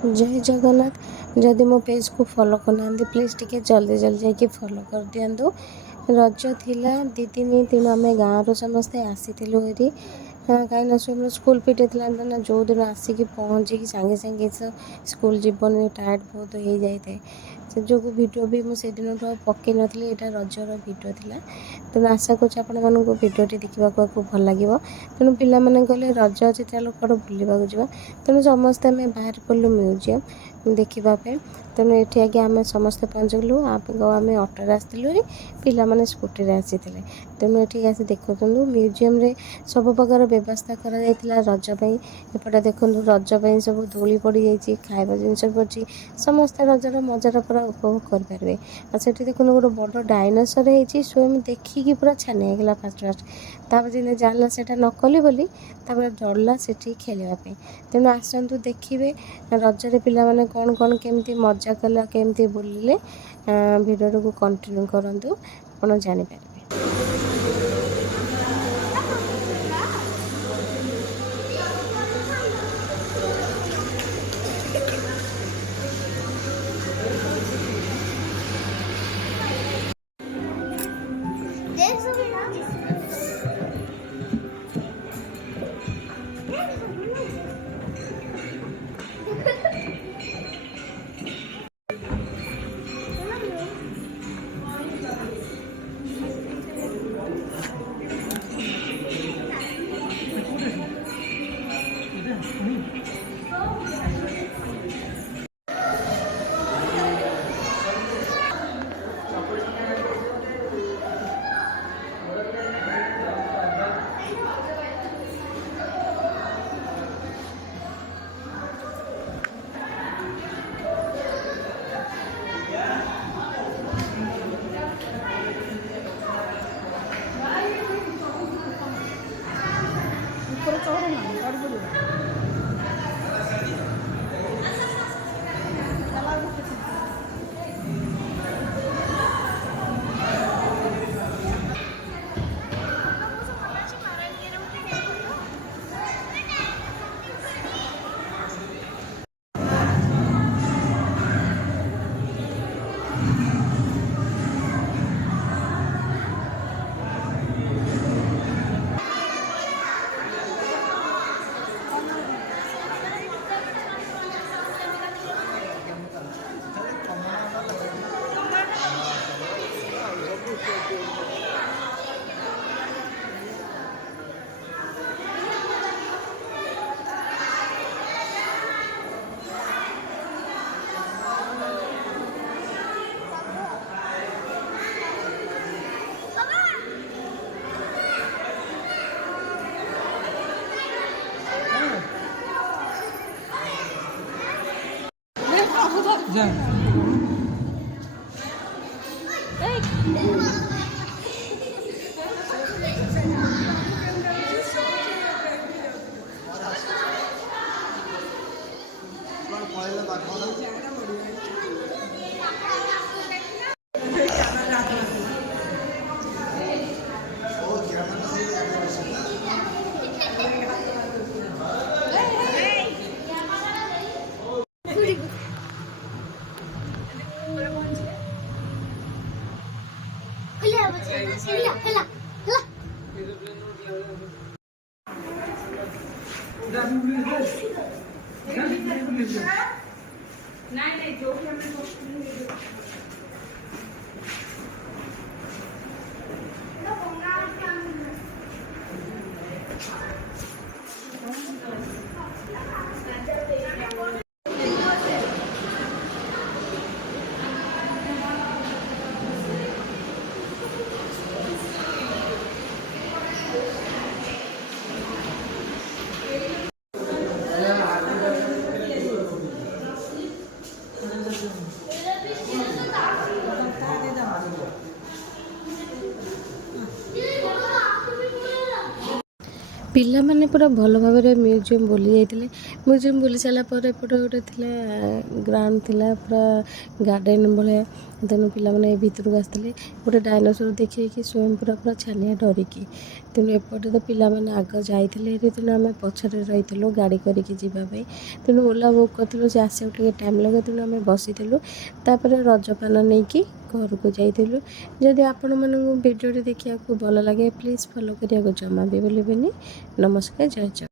जय जगन्नाथ। जदि मो पेज को फॉलो करना प्लीज़ टिके जल्दी जल्दी जाकि फॉलो कर दिंतु। रज थिला दी दिन तेणु आम गाँव समस्ते आसीलु ये कहीं सब स्कूल फिटे ना जो दिन आसिक पहुँचिकी सागे सागे स्कूल जीवन टायर्ड बहुत हो जाए से जो भिडियो भी मुझे दिन पकई नी यहाँ रजर भिडियो थिला। तेणु आशा करूँ भिडियोटी देखा खूब भल लगे। तेणु पिलाने कहले रज अच्छी चलो कौट बुलवाक जा। तेणु समस्ते आम बाहर पड़ू म्यूजियम देखापी। तेणु ये आगे आम समस्ते पहुँचलु आम अटोरे आसलु पिलाने स्कूटी आसी। तेणु ये आसी देखु म्यूजियम सब प्रकार व्यवस्था कर रजपाई। एपटे देखो रजपाई सब धूली पड़ी जाइए खाଇବା जिनस पड़ी समस्त रजर मजार पूरा उपभोग करेंगे। से देखो गोटे बड़ डायनोसर है स्वयं देखिकी पूरा छानिगला फास्ट फास्ट तापर जिन जानला से नकली बोली डरला से खेलवाई। तेणु आसतु देखिए रजरे पिलाने कौन कौन केमती मजा कला केमती बुलिले भिडियो को कंटिन्यू करंतु आप जानीपारे। ପିଲାମାନେ ପୁରା ଭଲ ଭାବରେ ମ୍ୟୁଜିୟମ୍ ବୁଲି ଯାଇଥିଲେ। ମ୍ୟୁଜିୟମ୍ ବୁଲି ସାରିଲା ପରେ ଏପଟେ ଗୋଟେ ଥିଲା ଗ୍ରାଉଣ୍ଡ ଥିଲା ପୁରା ଗାର୍ଡ଼େନ୍ ଭଳିଆ। ତେଣୁ ପିଲାମାନେ ଏ ଭିତରକୁ ଆସିଥିଲେ ଗୋଟେ ଡାଇନୋସର ଦେଖେଇକି ସ୍ୱୟଂ ପୁରା ଛାନିଆ ଡରିକି। ତେଣୁ ଏପଟେ ତ ପିଲାମାନେ ଆଗ ଯାଇଥିଲେ ହେରି, ତେଣୁ ଆମେ ପଛରେ ରହିଥିଲୁ ଗାଡ଼ି କରିକି ଯିବା ପାଇଁ। ତେଣୁ ଓଲା ବୁକ୍ କରିଥିଲୁ, ସେ ଆସିବାକୁ ଟିକେ ଟାଇମ୍ ଲାଗେ, ତେଣୁ ଆମେ ବସିଥିଲୁ। ତାପରେ ରଜପାନ ନେଇକି ଘରକୁ ଯାଇଥିଲୁ। ଯଦି ଆପଣମାନଙ୍କୁ ଭିଡ଼ିଓଟି ଦେଖିବାକୁ ଭଲ ଲାଗେ ପ୍ଲିଜ୍ ଫଲୋ କରିବାକୁ ଜମା ବି ଭୁଲିବେନି। ନମସ୍କାର, ଜୟ ଜଗନ୍ନାଥ।